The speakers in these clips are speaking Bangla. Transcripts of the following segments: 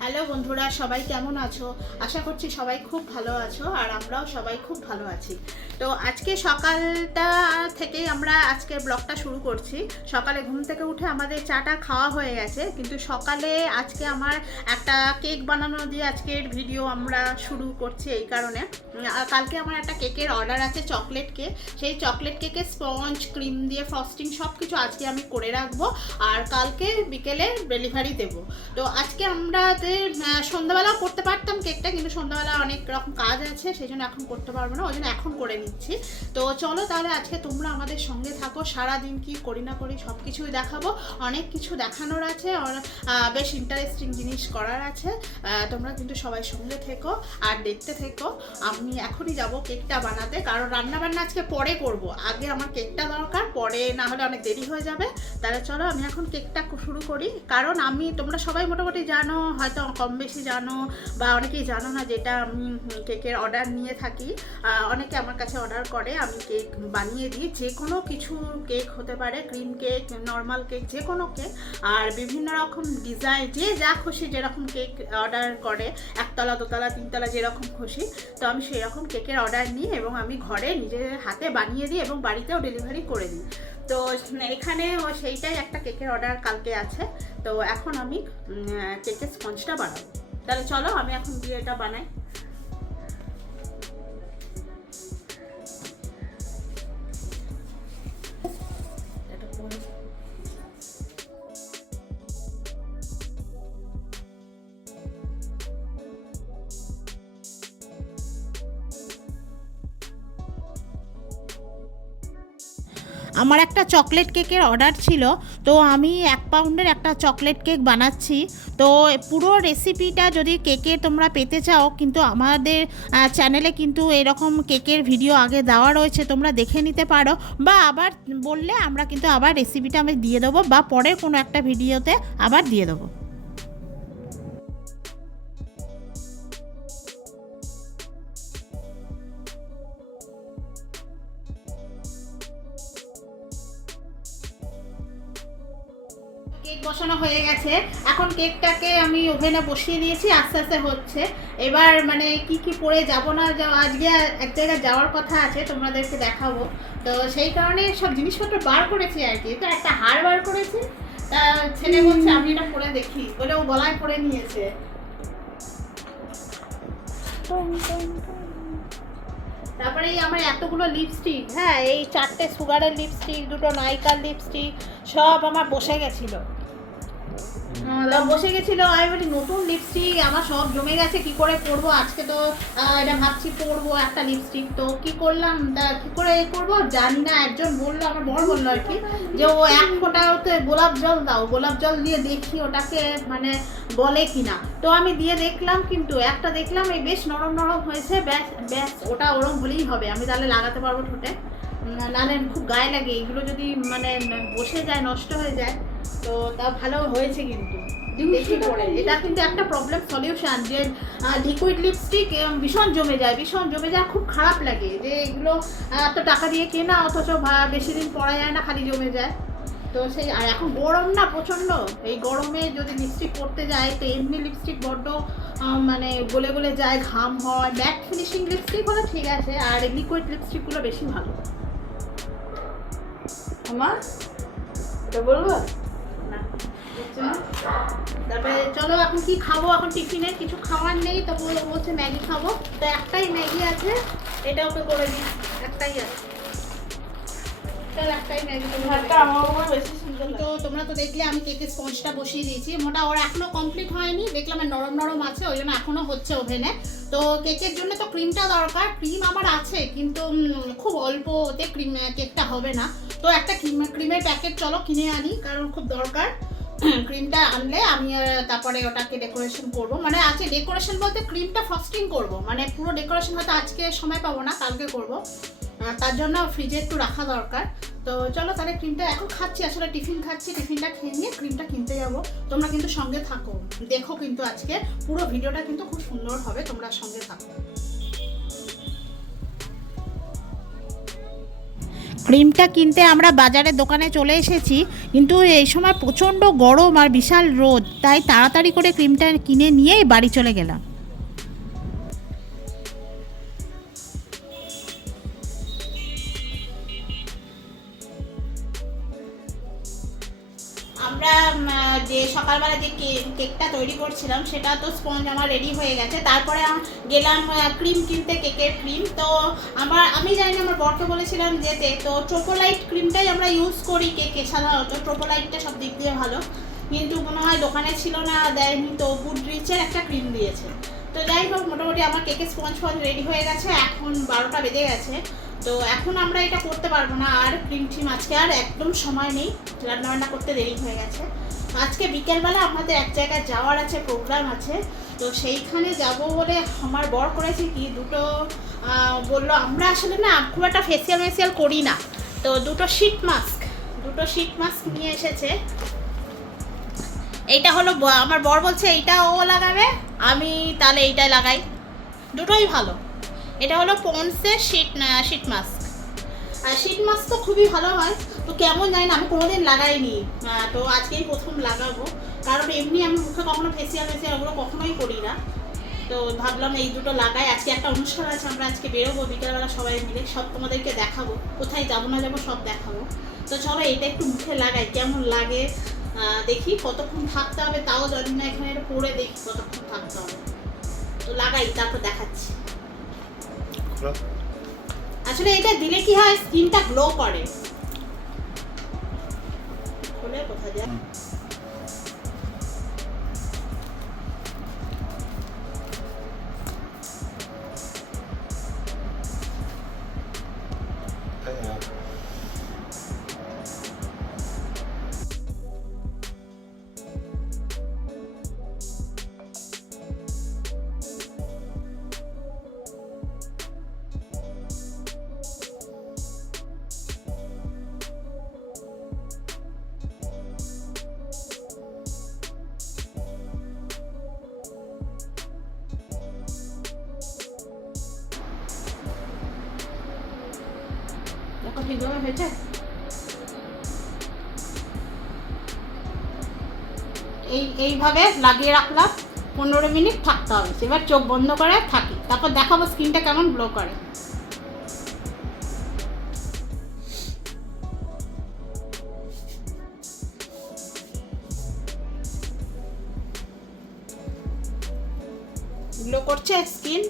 হ্যালো বন্ধুরা, সবাই কেমন আছো? আশা করছি সবাই খুব ভালো আছো আর আমরাও সবাই খুব ভালো আছি। তো আজকে সকালটা থেকেই আমরা আজকে ব্লগটা শুরু করছি। সকালে ঘুম থেকে উঠে আমাদের চাটা খাওয়া হয়ে গেছে, কিন্তু সকালে আজকে আমার একটা কেক বানানো দিয়ে আজকের ভিডিও আমরা শুরু করছি এই কারণে। কালকে আমার একটা কেকের অর্ডার আছে, চকলেট কেক। সেই চকলেট কেকে স্পঞ্জ, ক্রিম দিয়ে ফ্রস্টিং সব কিছু আজকে আমি করে রাখব আর কালকে বিকেলে ডেলিভারি দেবো। তো আজকে আমরা সন্ধ্যাবেলাও করতে পারতাম কেকটা, কিন্তু সন্ধ্যাবেলা অনেক রকম কাজ আছে, সেই জন্য এখন করতে পারব না, ওই জন্য এখন করে নিচ্ছি। তো চলো তাহলে আজকে তোমরা আমাদের সঙ্গে থাকো সারা দিন কি করি না করি সব কিছুই দেখাবো। অনেক কিছু দেখানোর আছে বেশ ইন্টারেস্টিং জিনিস করার আছে তোমরা কিন্তু সবাই সঙ্গে থেকো আর দেখতে থেকো। আমি এখনই যাব কেকটা বানাতে, কারণ রান্না বান্না আজকে পরে করব। আগে আমার কেকটা দরকার, পরে না হলে অনেক দেরি হয়ে যাবে। তাহলে চলো আমি এখন কেকটা শুরু করি। কারণ আমি, তোমরা সবাই মোটামুটি জানো, হয়তো কম বেশি জানো বা অনেকেই জানো না যেটা আমি কেকের অর্ডার নিয়ে থাকি। অনেকে আমার কাছে অর্ডার করে, আমি কেক বানিয়ে দিই। যে কোনো কিছু কেক হতে পারে, ক্রিম কেক, নর্মাল কেক যে কোনো কেক। আর বিভিন্ন রকম ডিজাইন, যে যা খুশি যেরকম কেক অর্ডার করে, একতলা, দোতলা, তিনতলা যেরকম খুশি, তো আমি সেই রকম কেকের অর্ডার নিই এবং আমি ঘরে নিজের হাতে বানিয়ে দিই এবং বাড়িতেও ডেলিভারি করে দিই। তো এখানে সেইটাই একটা কেকের অর্ডার কালকে আছে। তো এখন আমি কেকের স্পঞ্জটা বানাবো। তাহলে চলো, আমি এখন দিয়ে এটা বানাই। আমার একটা চকলেট কেকের অর্ডার ছিল, তো আমি এক পাউন্ডের একটা চকলেট কেক বানাচ্ছি। তো পুরো রেসিপিটা যদি কেকের তোমরা পেতে চাও, কিন্তু আমাদের চ্যানেলে কিন্তু এরকম কেকের ভিডিও আগে দেওয়া রয়েছে, তোমরা দেখে নিতে পারো। বা আবার বললে আমরা কিন্তু আবার রেসিপিটা আমি দিয়ে দেবো, বা পরের কোনো একটা ভিডিওতে আবার দিয়ে দেবো। কেকটাকে আমি ওভেনে বসিয়ে দিয়েছি, আস্তে আস্তে হচ্ছে। এবার মানে কি কি পরে যাব না আজকে এক জায়গায় যাওয়ার কথা আছে, তোমাদেরকে দেখাবো। তো সেই কারণে সব জিনিসপত্র বার করেছি আর কি। তো একটা হার বার করেছি। তা ছেলে বলছে, আমি এটা পরে দেখি। বলে ও গলায় পরে নিয়েছে। তারপরে এই আমার এতগুলো লিপস্টিক হ্যাঁ এই চারটে সুগারের লিপস্টিক দুটো নাইকার লিপস্টিক সব আমার বসে গেছিল। বসে গেছিল আমি বলি, নতুন লিপস্টিক আমার সব জমে গেছে, কি করে পরবো? আজকে তো এটা ভাবছি পরবো একটা লিপস্টিক তো কি করলাম? কি করে করব? জানি না, একজন বলল, আমার বড় বলল আর কি, যে ও এক ফোঁটা গোলাপ জল দাও, গোলাপ জল দিয়ে দেখি ওটাকে মানে বলে কিনা। তো আমি দিয়ে দেখলাম কিন্তু, একটা দেখলাম, এই বেশ নরম নরম হয়েছে, ব্যাস ব্যাস, ওটা ওরম হলেই হবে, আমি তাহলে লাগাতে পারব ঠোঁটে। নাহলে খুব গায়ে লাগে এগুলো যদি মানে বসে যায়, নষ্ট হয়ে যায় তো তা ভালো হয়েছে কিন্তু। এটা কিন্তু একটা প্রবলেম সলিউশন যে লিকুইড লিপস্টিক ভীষণ জমে যায় ভীষণ জমে যায় খুব খারাপ লাগে যে এগুলো এত টাকা দিয়ে কেনা অথচ বেশি দিন পরা যায় না খালি জমে যায়। তো সেই আর এখন গরম না প্রচণ্ড। এই গরমে যদি লিপস্টিক পরতে যায় তো এমনি লিপস্টিক বড্ড মানে গলে গলে যায় ঘাম হয়। ম্যাট ফিনিশিং লিপস্টিক হলে ঠিক আছে আর লিকুইড লিপস্টিকগুলো বেশি ভালো। আমার? এটা বলব? না? তারপরে চলো এখন কি খাব? এখন টিফিনে কিছু খাওয়ার নেই তো বলছে ম্যাগি খাব। তো একটাই ম্যাগি আছে এটা ওকে করে দিই। একটাই আছে। তো তোমরা তো দেখলে আমি কেকের স্পঞ্জটা বসিয়ে দিয়েছি। মোটা ওর এখনও কমপ্লিট হয়নি। দেখলাম নরম নরম আছে ওই জন্য এখনও হচ্ছে ওভেনে। তো কেকের জন্য তো ক্রিমটা দরকার। ক্রিম আমার আছে কিন্তু খুব অল্প ওতে ক্রিম কেকটা হবে না। তো একটা ক্রিম ক্রিমের প্যাকেট চলো কিনে আনি কারণ খুব দরকার। ক্রিমটা আনলে আমি তারপরে ওটাকে ডেকোরেশন করব। মানে আজকে ডেকোরেশন বলতে ক্রিমটা ফ্রস্টিং করব। মানে পুরো ডেকোরেশন হয়তো আজকে সময় পাবো না, কালকে করব। তার জন্য ফ্রিজে একটু রাখা দরকার। তো চলো তাহলে ক্রিমটা এখন খাচ্ছি, আসলে টিফিন খাচ্ছি টিফিনটা খেয়ে নিয়ে ক্রিমটা কিনতে যাব। তোমরা কিন্তু সঙ্গে থাকো। দেখো কিন্তু আজকে পুরো ভিডিওটা কিন্তু খুব সুন্দর হবে, তোমরা সঙ্গে থাকো। ক্রিমটা কিনতে আমরা বাজারে দোকানে চলে এসেছি, কিন্তু এই সময় প্রচণ্ড গরম আর বিশাল রোদ, তাই তাড়াতাড়ি করে ক্রিমটা কিনে নিয়েই বাড়ি চলে গেলাম। সকালবেলা যে কেকটা তৈরি করছিলাম, সেটা তো স্পঞ্জ আমার রেডি হয়ে গেছে। তারপরে গেলাম ক্রিম কিনতে, কেকের ক্রিম তো আমার, আমি জানি না, আমার বরকে বলেছিলাম যেতে তো ট্রোপোলাইট ক্রিমটাই আমরা ইউজ করি কেকে সাধারণত। ট্রোপোলাইটটা সব দিক দিয়ে ভালো। কিন্তু মনে হয় দোকানে ছিল না, দেয়নি। তো গুড রিচের একটা ক্রিম দিয়েছে। তো যাই হোক, মোটামুটি আমার কেকের স্পঞ্জ ফঞ্জ রেডি হয়ে গেছে। এখন বারোটা বেজে গেছে। তো এখন আমরা এটা করতে পারব না। আর ক্রিম টিম আজকে আর একদম সময় নেই। রান্না বান্না করতে দেরি হয়ে গেছে। আজকে বিকেলবেলা আমাদের এক জায়গায় যাওয়ার আছে প্রোগ্রাম আছে। তো সেইখানে যাব বলে আমার বর করেছে কি, দুটো বলল, আমরা আসলে না খুব একটা ফেসিয়াল মেসিয়াল করি না। তো দুটো শীট মাস্ক দুটো শীট মাস্ক নিয়ে এসেছে। এইটা হলো আমার বর বলছে, এইটা ও লাগাবে, আমি তাহলে এইটাই লাগাই। দুটোই ভালো। এটা হলো পন্সের sheet sheet mask sheet mask তো খুবই ভালো হয়, তো কেমন জানি না, আমি কোনোদিন লাগাইনি। তো আজকেই প্রথম লাগাবো। কারণ এমনি আমি মুখে কখনো ফেসিয়াল ফেসিয়াল ওগুলো কখনোই করি না। তো ভাবলাম এই দুটো লাগাই। আজকে একটা অনুষ্ঠান আছে, আমরা আজকে বেরোবো, বিকেলবেলা সবাই মিলে। সব তোমাদেরকে দেখাবো। কোথায় যাব না যাব সব দেখাবো। তো চলো এটা একটু মুখে লাগাই, কেমন লাগে? দেখি কতক্ষণ থাকতে হবে, তাও জানি না, এখানে এটা পরে দেখি কতক্ষণ থাকতে হবে। তো লাগাই, তারপর দেখাচ্ছি। আসলে এটা দিলে কি হয়? স্কিনটা গ্লো করে। কথা যায়? এই, এইভাবে লাগিয়ে রাখলাম। পনেরো মিনিট থাকতে হবে। এবার চোখ বন্ধ করে থাকি। তারপর দেখাবো স্কিনটা কেমন গ্লো করে। গ্লো করছে স্কিন।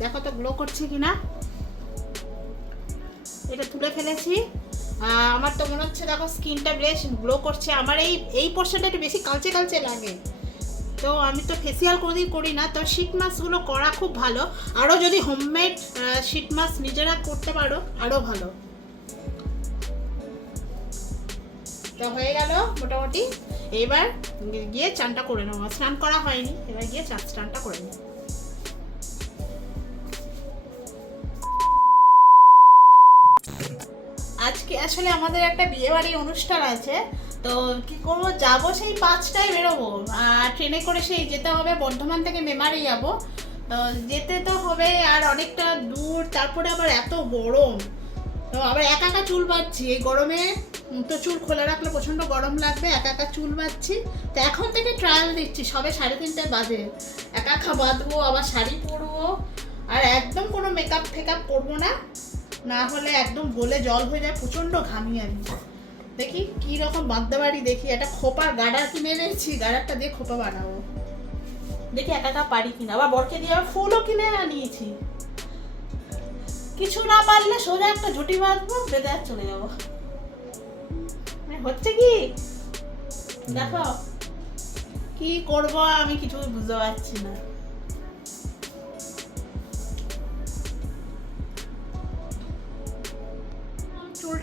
দেখো তো গ্লো করছে কিনা। এটা তুলে ফেলেছি। আমার তো মনে হচ্ছে দেখো স্কিনটা বেশ গ্লো করছে। আমার এই এই পোর্শনটা একটু বেশি কালচে কালচে লাগে। তো আমি তো ফেসিয়াল কোনোদিন করি না তো শীট মাস্কগুলো করা খুব ভালো। আরও যদি হোমমেড শীট মাস্ক নিজেরা করতে পারো আরও ভালো। তো হয়ে গেল মোটামুটি। এবার গিয়ে চানটা করে নেব। স্নান করা হয়নি, এবার গিয়ে চান স্নানটা করে নেব। আসলে আমাদের একটা বিয়ে বাড়ির অনুষ্ঠান আছে, তো কি করব, যাব সেই পাঁচটায় বেরোবো। আর ট্রেনে করে সেই যেতে হবে, বর্ধমান থেকে মেমারি যাব। তো যেতে তো হবে আর অনেকটা দূর, তারপরে আবার এত গরম। তো আবার একা একা চুল বাঁধছি, এই গরমে তো চুল খোলা রাখলে প্রচণ্ড গরম লাগবে, একা একা চুল বাঁধছি। তো এখন থেকে ট্রায়াল দিচ্ছি, সবে সাড়ে তিনটায় বাজে। একা একা বাঁধবো, আবার শাড়ি পরবো, আর একদম কোনো মেকআপ ফেকআপ করব না। না হলে একদম গলে জল হয়ে যায় প্রচণ্ড ঘামি আমি। দেখি কি রকম বাঁধতে পারি দেখি একটা খোপার গাডার কিনে এনেছি গাডারটা দিয়ে খোপা বানাবো। দেখি একা একা পারি কিনা। আবার বরকে দিয়ে আবার ফুলও কিনে আনিয়েছি। কিছু না পারলে সোজা একটা ঝুটি বাঁধবো বেঁধে আর চলে যাব। মানে হচ্ছে কি? দেখো। কি করব আমি কিছু বুঝতে পারছি না।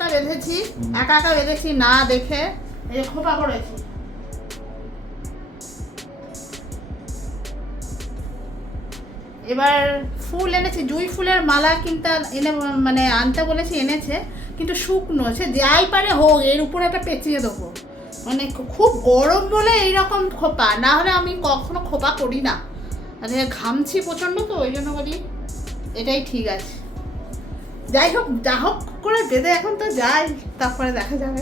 চুলটা বেঁধেছি, একা একা বেঁধেছি না দেখে। এই খোপা করেছি। এবার ফুল এনেছে, জুই ফুলের মালা কিনতে এনে মানে আনতে বলেছি এনেছে, কিন্তু শুকনো, সে যাই পারে হোক, এর উপরে একটা পেঁচিয়ে দেবো। মানে খুব গরম বলে এইরকম খোপা, না হলে আমি কখনো খোপা করি না। মানে ঘামছি প্রচণ্ড তো, ওই জন্য বলি এটাই ঠিক আছে। যাই হোক, যা হোক করে বেঁধে এখন তো যাই, তারপরে দেখা যাবে।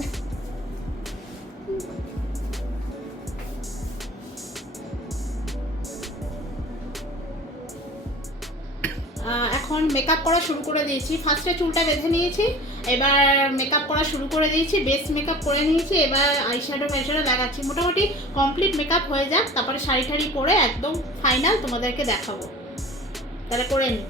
এখন মেকআপ করা শুরু করে দিয়েছি। ফার্স্টে চুলটা বেঁধে নিয়েছি, এবার মেকআপ করা শুরু করে দিয়েছি বেস মেকআপ করে নিয়েছি, এবার আইশ্যাডো ফাইশ্যাডো লাগাচ্ছি। মোটামুটি কমপ্লিট মেকআপ হয়ে যাক, তারপরে শাড়ি ঠাড়ি পরে একদম ফাইনাল তোমাদেরকে দেখাবো। তাহলে করে নি।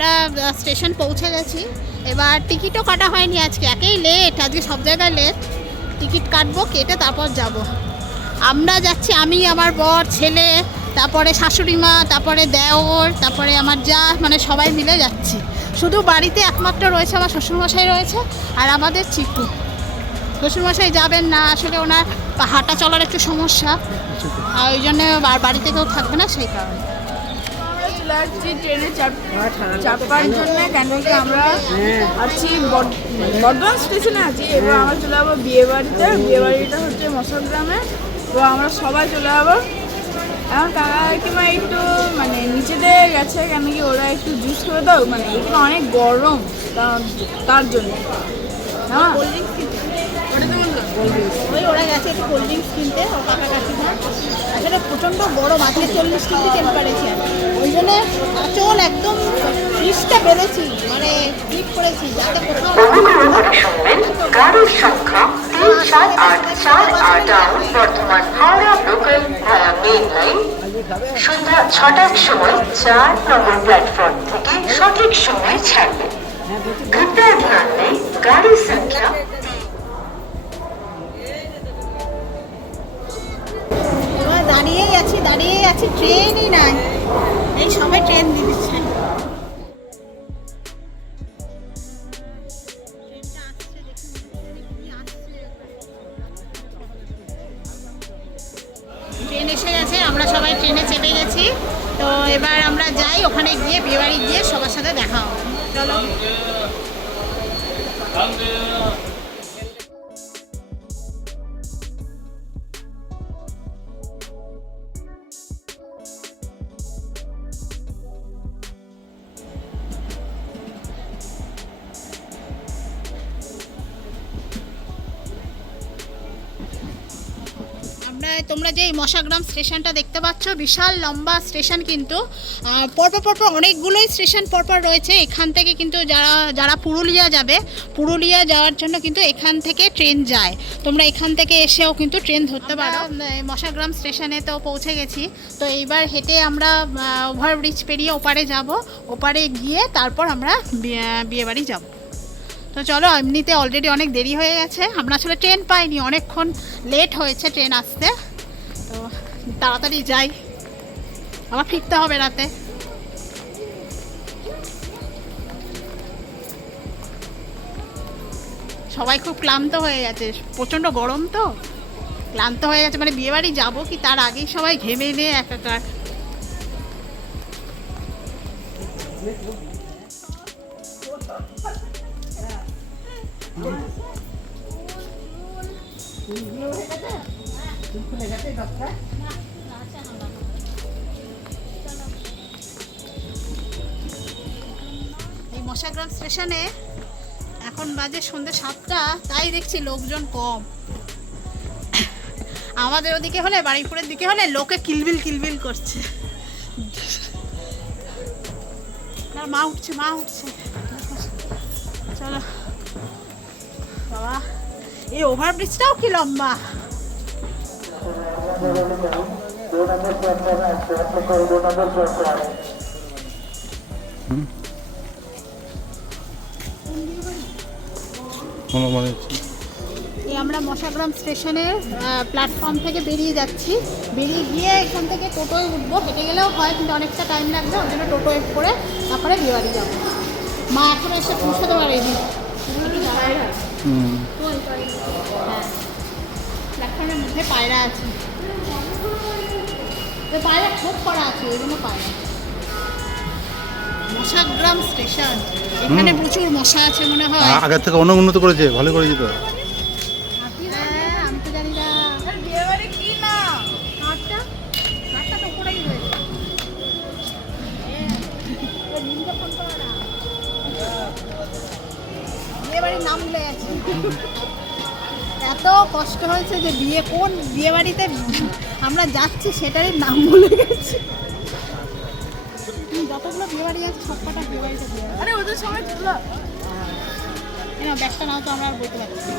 আমরা স্টেশন পৌঁছে গেছি। এবার টিকিটও কাটা হয়নি আজকে। একেই লেট আজকে সব জায়গায় লেট টিকিট কাটবো, কেটে তারপর যাব। আমরা যাচ্ছি, আমি, আমার বর, ছেলে, তারপরে শাশুড়ি মা, তারপরে দেওর, তারপরে আমার যা মানে সবাই মিলে যাচ্ছি। শুধু বাড়িতে একমাত্র রয়েছে আমার শ্বশুরমশাই রয়েছে, আর আমাদের চিকু শ্বশুরমশাই যাবেন না, আসলে ওনার হাঁটা চলার একটু সমস্যা। আর ওই জন্য বাড়িতে কেউ থাকবে না, সেই কারণে। আসছি ট্রেনে চাপ চাপার জন্য কেন কি আমরা আছি বর্ধমান স্টেশনে আছি এবার আমরা চলে যাব বিয়ে বাড়িতে বিয়ে বাড়িটা হচ্ছে মশাগ্রামে। তো আমরা সবাই চলে যাব। এখন কাকা কিংবা একটু মানে নিচেতে গেছে কেন কি ওরা একটু জুস করে দাও মানে এখানে অনেক গরম তা- তার জন্য। হ্যাঁ? ওই ওরা গেছে একটু কোল্ড ড্রিঙ্কস কিনতে ও কাকা কাকিমা আসলে প্রচণ্ড গরম আজকে চল্লিশ ডিগ্রি টেম্পারেচার ওই জন্য চল একদম ফ্রিজটা বেড়েছি মানে ফ্লিপ করেছি যাতে কোথাও অনুগ্রহ করে শুনবেন গাড়ির সংখ্যা তিন সাত আট চার আট আট Bardhaman Howrah local via main line সন্ধ্যা ছটার সময় চার নম্বর প্ল্যাটফর্ম থেকে সঠিক সময়ে ছাড়বে कृपया ध्यान दें गाड़ी संख्या দাঁড়িয়েই আছি দাঁড়িয়েই আছি, ট্রেনই নাই। এই সবাই ট্রেন দিচ্ছে ট্রেন এসে গেছে, আমরা সবাই ট্রেনে চেপে গেছি। তো এবার আমরা যাই, ওখানে গিয়ে বিয়েবাড়ি গিয়ে সবার সাথে দেখা হবে। চলো। যে এই মশাগ্রাম স্টেশনটা দেখতে পাচ্ছ বিশাল লম্বা স্টেশন কিন্তু। পরপর পরপর অনেকগুলোই স্টেশন পরপর রয়েছে। এখান থেকে কিন্তু যারা যারা পুরুলিয়া যাবে পুরুলিয়া যাওয়ার জন্য কিন্তু এখান থেকে ট্রেন যায়। তোমরা এখান থেকে এসেও কিন্তু ট্রেন ধরতে পারো। মশাগ্রাম স্টেশনে তো পৌঁছে গেছি। তো এইবার হেঁটে আমরা ওভারব্রিজ পেরিয়ে ওপারে যাব। ওপারে গিয়ে তারপর আমরা বিয়েবাড়ি যাব। তো চলো এমনিতে অলরেডি অনেক দেরি হয়ে গেছে। আমরা আসলে ট্রেন পাইনি। অনেকক্ষণ লেট হয়েছে ট্রেন আসতে। তাড়াতাড়ি যাই। আবার ফিরতে হবে রাতে। সবাই খুব ক্লান্ত হয়ে গেছে। প্রচণ্ড গরম তো। ক্লান্ত হয়ে গেছে মানে বিয়েবাড়ি যাব কি তার আগেই সবাই ঘেমে নিয়ে একাকার এই মশাগ্রাম স্টেশনে এখন বাজে সন্ধ্যে সাতটা, তাই দেখছি লোকজন কম। আমাদের ওদিকে হলে, বাড়িপুরের দিকে হলে লোকে কিলবিল কিলবিল করছে। মা উঠছে মা উঠছে। চলো। বাবা, এই ওভারব্রিজটাও কি লম্বা? এই আমরা মশাগ্রাম স্টেশনের প্ল্যাটফর্ম থেকে বেরিয়ে যাচ্ছি। বেরিয়ে গিয়ে এখান থেকে টোটোয় উঠবো। হেঁটে গেলেও হয়, কিন্তু অনেকটা টাইম লাগবে ওই জন্য টোটোয় করে তারপরে বিয়েবাড়ি যাব। মা এখন এসে পৌঁছাতে পারেনি। প্ল্যাটফর্মের মধ্যে পায়রা আছে। পায়রা ঠোপ করা আছে ওই জন্য পায়রা। মশাগ্রাম স্টেশন। এখানে প্রচুর মশা আছে মনে হয়। আগের থেকে অনেক উন্নত করেছে ভালো করেছে তো। হ্যাঁ, আমি তো জানি না। বিয়ে না? কাঠটা? কাঠটা তো পড়েই রয়েছে। বিয়ে বাড়ির নাম ভুলে গেছি। এত কষ্ট হয়েছে যে বিয়ে কোন বিয়ে বাড়িতে আমরা যাচ্ছি সেটারই নাম ভুলে গেছি। যতগুলো আছে সব কটা বিয়ে বাড়িতে বিয়ে আরে ওদের তুলো এই ব্যাগটা নাও তো আমরা আর বলতে পারছি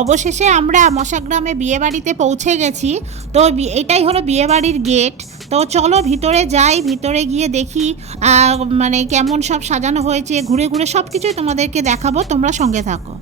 অবশেষে আমরা মশাগ্রামে বিয়েবাড়িতে পৌঁছে গেছি। তো এটাই হলো বিয়েবাড়ির গেট তো চলো ভিতরে যাই ভিতরে গিয়ে দেখি মানে কেমন সব সাজানো হয়েছে ঘুরে ঘুরে সব কিছুই তোমাদেরকে দেখাবো তোমরা সঙ্গে থাকো।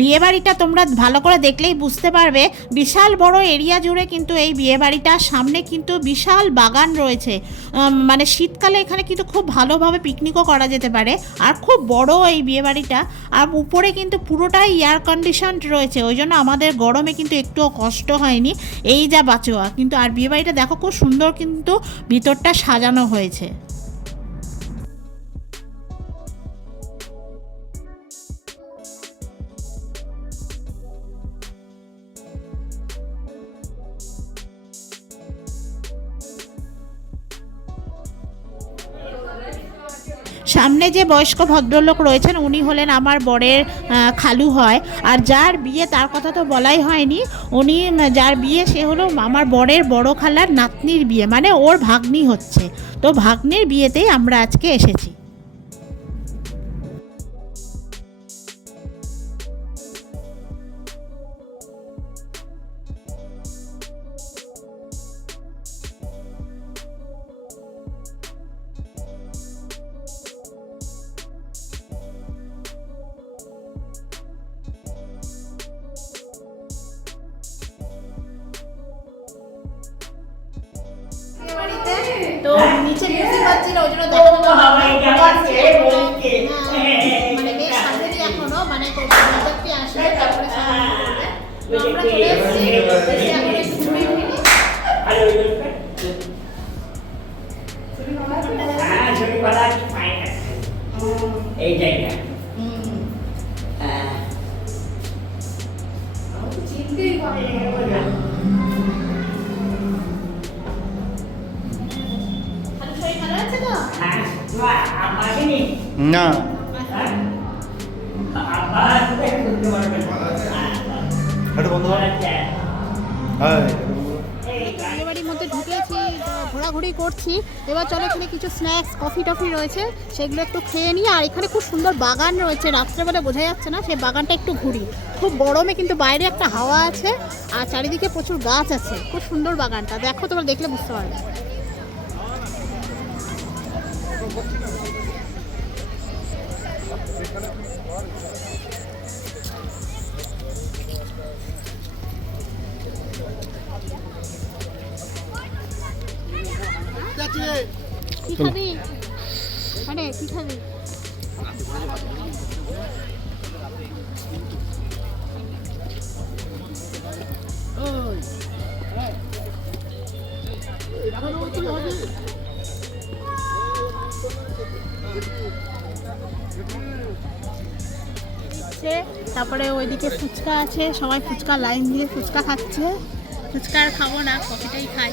বিয়েবাড়িটা তোমরা ভালো করে দেখলেই বুঝতে পারবে। বিশাল বড় এরিয়া জুড়ে কিন্তু এই বিয়েবাড়িটার সামনে কিন্তু বিশাল বাগান রয়েছে। মানে শীতকালে এখানে কিন্তু খুব ভালোভাবে পিকনিকও করা যেতে পারে। আর খুব বড় এই বিয়েবাড়িটা। আর উপরে কিন্তু পুরোটাই এয়ার কন্ডিশন রয়েছে। ওই জন্য আমাদের গরমে কিন্তু একটুও কষ্ট হয়নি। এই যা বাঁচোয়া। কিন্তু আর বিয়ে বাড়িটা দেখো, খুব সুন্দর কিন্তু ভিতরটা সাজানো হয়েছে। সামনে যে বয়স্ক ভদ্রলোক রয়েছেন, উনি হলেন আমার বরের খালু হয়। আর যার বিয়ে তার কথা তো বলাই হয়নি, উনি যার বিয়ে সে হলো আমার বরের বড় খালার নাতনির বিয়ে মানে ওর ভাগ্নি হচ্ছে। তো ভাগ্নির বিয়েতেই আমরা আজকে এসেছি। মানে প্রজেক্টটি আসলে তারপরে আমরা চলে এসেছি। এসে এখন একটু ঘুরে ফিরি এই জায়গা নি। এটা বন্ধ বিয়েবাড়ির মধ্যে ঢুকেছি, ঘোরাঘুরি করছি। এবার চলো এখানে কিছু স্ন্যাক্স কফি টফি রয়েছে, সেগুলো একটু খেয়ে নিই। আর এখানে খুব সুন্দর বাগান রয়েছে, রাত্রেবেলা বোঝা যাচ্ছে না সেই বাগানটা একটু ঘুরি। খুব গরমে কিন্তু বাইরে একটা হাওয়া আছে, আর চারিদিকে প্রচুর গাছ আছে। খুব সুন্দর বাগানটা। দেখো তোমরা দেখলে বুঝতে পারবে। তারপরে ওইদিকে ফুচকা আছে, সবাই ফুচকা লাইন দিয়ে ফুচকা খাচ্ছে। ফুচকা আর খাব না, কফিটাই খাই।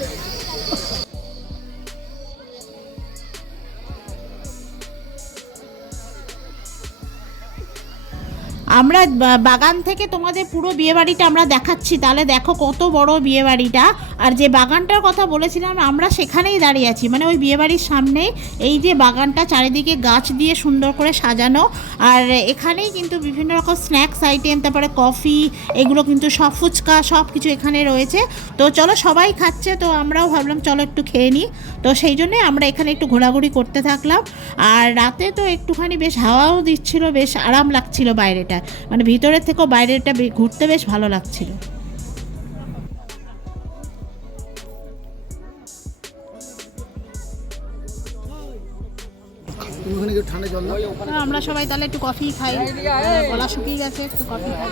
আমরা বাগান থেকে তোমাদের পুরো বিয়েবাড়িটা আমরা দেখাচ্ছি। তাহলে দেখো কত বড় বিয়েবাড়িটা। আর যে বাগানটার কথা বলেছিলাম, আমরা সেখানেই দাঁড়িয়ে আছি। মানে ওই বিয়েবাড়ির সামনে এই যে বাগানটা চারিদিকে গাছ দিয়ে সুন্দর করে সাজানো, আর এখানেই কিন্তু বিভিন্ন রকম স্ন্যাক্স আইটেম, তারপরে কফি, এগুলো কিন্তু সব ফুচকা, সব কিছু এখানে রয়েছে। তো চলো সবাই খাচ্ছে, তো আমরাও ভাবলাম চলো একটু খেয়ে নিই। তো সেই জন্যে আমরা এখানে একটু ঘোরাঘুরি করতে থাকলাম। আর রাতে তো একটুখানি বেশ হাওয়াও দিচ্ছিল, বেশ আরাম লাগছিল বাইরেটা। মানে ভিতরের থেকেও বাইরেটা ঘুরতে বেশ ভালো লাগছিল। আমরা সবাই তাহলে একটু কফি খাই। গলা শুকিয়ে গেছে একটু কফি খাই।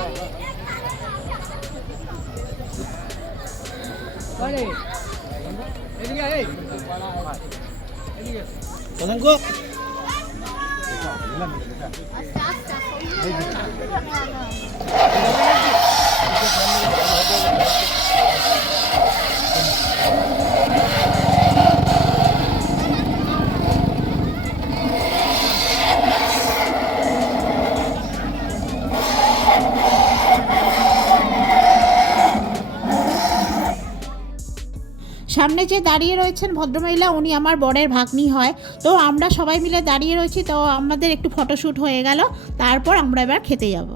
সামনে যে দাঁড়িয়ে রয়েছেন ভদ্রমহিলা, উনি আমার বরের ভাগ্নি হয়। তো আমরা সবাই মিলে দাঁড়িয়ে রয়েছি, তো আমাদের একটু ফটোশ্যুট হয়ে গেল। তারপর আমরা এবার খেতে যাব।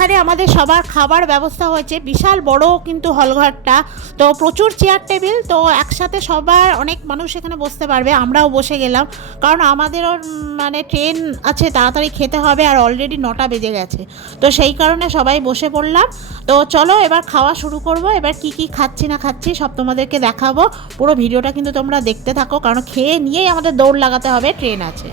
এইখানে আমাদের সবার খাবার ব্যবস্থা হয়েছে। বিশাল বড় কিন্তু হলঘরটা তো প্রচুর চেয়ার টেবিল তো একসাথে সবার অনেক মানুষ এখানে বসতে পারবে। আমরাও বসে গেলাম। কারণ আমাদেরও মানে ট্রেন আছে, তাড়াতাড়ি খেতে হবে আর অলরেডি নটা বেজে গেছে। তো সেই কারণে সবাই বসে পড়লাম। তো চলো এবার খাওয়া শুরু করব। এবার কি কি খাচ্ছি না খাচ্ছি সব তোমাদেরকে দেখাবো। পুরো ভিডিওটা কিন্তু তোমরা দেখতে থাকো, কারণ খেয়ে নিয়েই আমাদের দৌড় লাগাতে হবে ট্রেন আছে।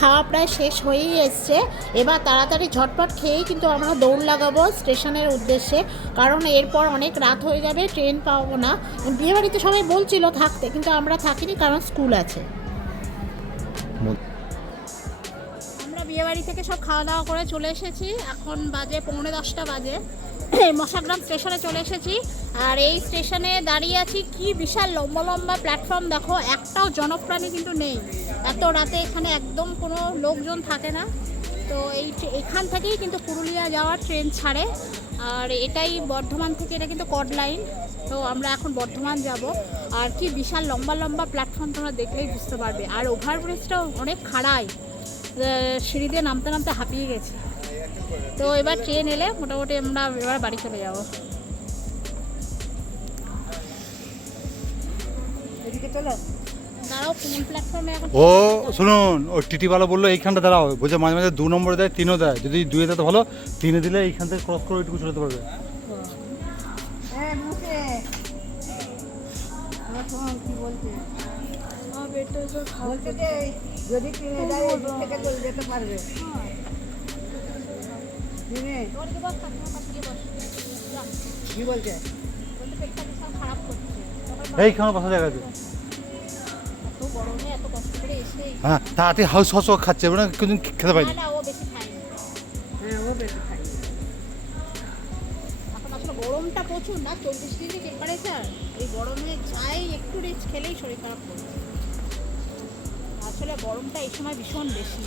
খাওয়া প্রায় শেষ হয়েই এসছে। এবার তাড়াতাড়ি ঝটপট খেয়েই কিন্তু আমরা দৌড় লাগাবো স্টেশনের উদ্দেশ্যে। কারণ এরপর অনেক রাত হয়ে যাবে, ট্রেন পাবো না। বিয়েবাড়িতে সবাই বলছিল থাকতে, কিন্তু আমরা থাকিনি কারণ স্কুল আছে। আমরা বিয়েবাড়ি থেকে সব খাওয়া দাওয়া করে চলে এসেছি। এখন বাজে পৌনে দশটা বাজে। মশাগ্রাম স্টেশনে চলে এসেছি। আর এই স্টেশনে দাঁড়িয়ে আছি। কি বিশাল লম্বা লম্বা প্ল্যাটফর্ম দেখো, একটাও জনপ্রাণী কিন্তু নেই। এত রাতে এখানে একদম কোনো লোকজন থাকে না। তো এই এখান থেকেই কিন্তু পুরুলিয়া যাওয়ার ট্রেন ছাড়ে। আর এটাই বর্ধমান থেকে, এটা কিন্তু কড লাইন তো আমরা এখন বর্ধমান যাব। আর কি বিশাল লম্বা লম্বা প্ল্যাটফর্ম তোমরা দেখলেই বুঝতে পারবে। আর ওভারব্রিজটাও অনেক খাড়াই। সিঁড়ি দিয়ে নামতে নামতে হাঁপিয়ে গেছে। তো এবার ট্রেন এলে মোটামুটি আমরা এবার বাড়ি চলে যাব। কোন ও শুনুন ও টিটিওয়ালা বলল এইখানটা দাঁড়াও। বলছে মাঝে মাঝে দু নম্বরে দেয় তিনও দেয়। যদি দুয়ে দেয় তো ভালো তিনে দিলে এইখান থেকে ক্রস করে ওইটুকু চলে যেতে পারবে। এইখানে বসা জায়গা আছে এত গরমে এত কষ্ট করে এসে হ্যাঁ তাড়াতাড়ি হাউস হাউস খাচ্ছে খেতে পাইনি না না ও বেশি খায়নি এখন আসলে গরমটা প্রচুর না? চল্লিশ ডিগ্রি টেম্পারেচার এই গরমে চাই একটু রিচ খেলেই শরীর খারাপ করবে। আসলে গরমটা এই সময় ভীষণ বেশি।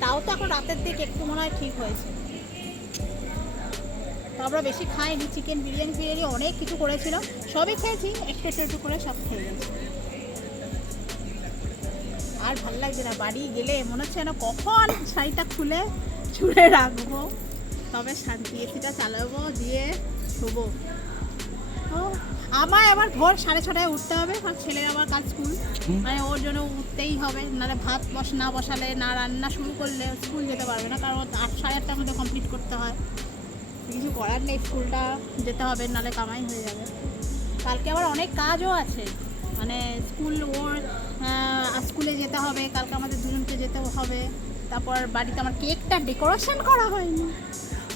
তাও তো এখন রাতের দিকে একটু মনে হয় ঠিক হয়েছে। আমরা বেশি খাইনি চিকেন বিরিয়ানি ফিরিয়ানি অনেক কিছু করেছিল সবই খেয়েছি একটু একটু একটু করে সব খেয়ে গেছি। আর ভালো লাগছে না বাড়ি গেলে মনে হচ্ছে যেন কখন শাড়িটা খুলে ছুঁড়ে রাখব। তবে শান্তি এসিটা চালাবো দিয়ে শোবো। ও আমার আবার ভোর সাড়ে ছটায় উঠতে হবে কারণ ছেলের আবার কাজ স্কুল। মানে ওর জন্য উঠতেই হবে নাহলে ভাত বস না বসালে না রান্না শুরু করলে স্কুল যেতে পারবে না কারণ আট সাড়ে আটটার মধ্যে কমপ্লিট করতে হয়। কিছু করার নেই, স্কুলটা যেতে হবে নাহলে কামাই হয়ে যাবে। কালকে আবার অনেক কাজও আছে। মানে স্কুল ওর স্কুলে যেতে হবে, কালকে আমাদের দুজনকে যেতে হবে। তারপর বাড়িতে আমার কেকটা ডেকোরেশন করা হয়নি।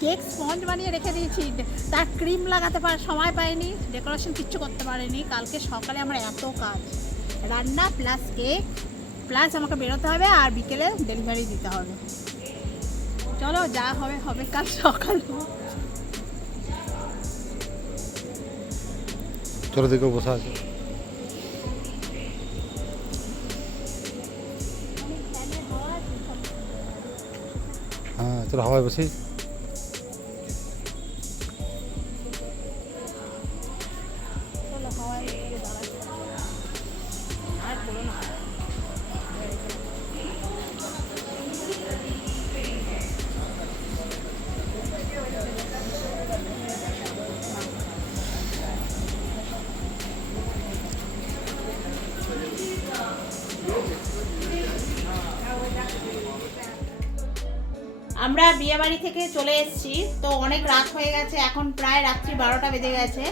কেক স্পঞ্জ বানিয়ে রেখে দিয়েছি। তার ক্রিম লাগাতে পার, সময় পাইনি, ডেকোরেশন কিচ্ছু করতে পারিনি। কালকে সকালে আমার এত কাজ। রান্না প্লাস কেক, প্লাস আমাকে বেরোতে হবে আর বিকেলে ডেলিভারি দিতে হবে। চলো, যা হবে হবে কাল সকাল। চলো দেখো বসা আছে। হ্যাঁ তোর হাওয়ায় বসি বারোটা বেজে গেছে।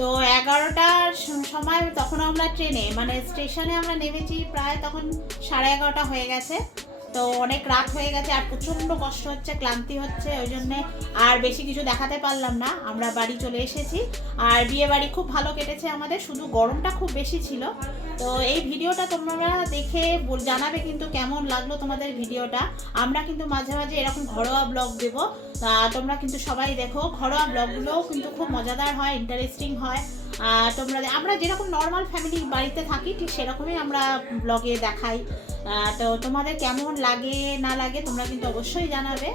তো এগারোটার সময় তখন আমরা ট্রেনে মানে স্টেশনে আমরা নেমেছি প্রায় তখন সাড়ে এগারোটা হয়ে গেছে। তো অনেক রাত হয়ে গেছে আর প্রচণ্ড কষ্ট হচ্ছে, ক্লান্তি হচ্ছে, ওই জন্যে আর বেশি কিছু দেখাতে পারলাম না। আমরা বাড়ি চলে এসেছি আর বিয়ে বাড়ি খুব ভালো কেটেছে আমাদের, শুধু গরমটা খুব বেশি ছিল। তো এই ভিডিওটা তোমরা দেখে জানাবে কিন্তু কেমন লাগল তোমাদের ভিডিওটা। আমরা কিন্তু মাঝে মাঝে এরকম ঘরোয়া ব্লগ দেবো। তা তোমরা কিন্তু সবাই দেখো, ঘরোয়া ব্লগগুলোও কিন্তু খুব মজাদার হয় ইন্টারেস্টিং হয়। আর তোমরা আমরা যেরকম নর্মাল ফ্যামিলি বাড়িতে থাকি, ঠিক সেরকমই আমরা ব্লগে দেখাই। তো তোমাদের কেমন লাগে, না লাগে, তোমরা কিন্তু অবশ্যই জানাবে।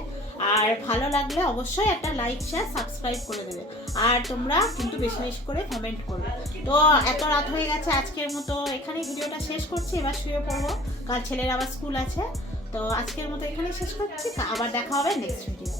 আর ভালো লাগলে অবশ্যই একটা লাইক শেয়ার সাবস্ক্রাইব করে দেবে। আর তোমরা কিন্তু বেশি বেশি করে কমেন্ট করবে। তো এত রাত হয়ে গেছে আজকের মতো। এখানেই ভিডিওটা শেষ করছি, এবার শুয়ে পড়ব। কাল ছেলের আবার স্কুল আছে। তো আজকের মতো এখানেই শেষ করছি। আবার দেখা হবে নেক্সট ভিডিও